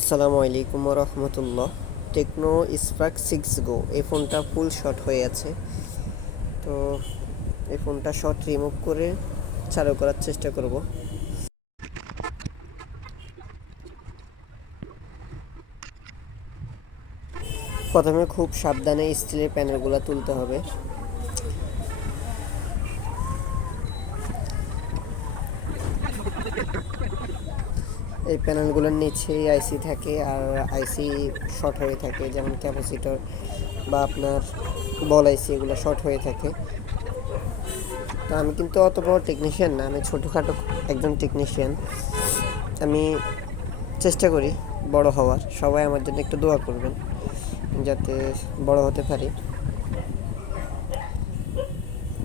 আসসালামু আলাইকুম রহমতুল্লাহ। Tecno Spark 6 গো এই ফোনটা ফুল শর্ট হয়ে আছে। তো এই ফোনটা শর্ট রিমুভ করে চালু করার চেষ্টা করব। প্রথমে খুব সাবধানে স্টিলের প্যানেলগুলো তুলতে হবে। এই প্যানেলগুলোর নিচেই আইসি থাকে, আর আইসি শর্ট হয়ে থাকে, যেমন ক্যাপাসিটর বা আপনার বল আইসি, এগুলো শর্ট হয়ে থাকে। তো আমি কিন্তু অত বড় টেকনিশিয়ান না, আমি ছোটোখাটো একজন টেকনিশিয়ান। আমি চেষ্টা করি বড় হওয়ার। সবাই আমার জন্য একটু দোয়া করবেন যাতে বড় হতে পারি,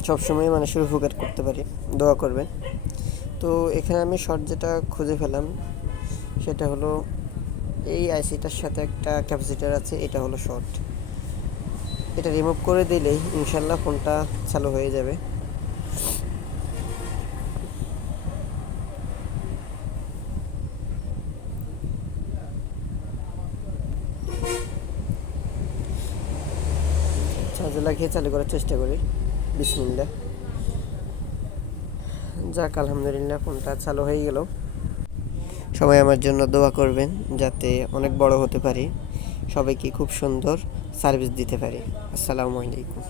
সবসময় মানুষের উপকার করতে পারি। দোয়া করবেন। তো এখানে আমি শর্ট যেটা খুঁজে পেলাম সেটা হলো এই আইসিটার সাথে একটা ক্যাপাসিটার আছে, এটা হলো শর্ট। এটা রিমুভ করে দিলেই ইনশাল্লাহ ফোনটা চালু হয়ে যাবে। চার্জে লাগিয়ে চালু করার চেষ্টা করি। বিসমিল্লাহ। যাক, আলহামদুলিল্লাহ, ফোনটা চালু হয়ে গেল। সবাই আমার জন্য দোয়া করবেন যাতে অনেক বড় হতে পারি, সবাইকে খুব সুন্দর সার্ভিস দিতে পারি। আসসালামু আলাইকুম।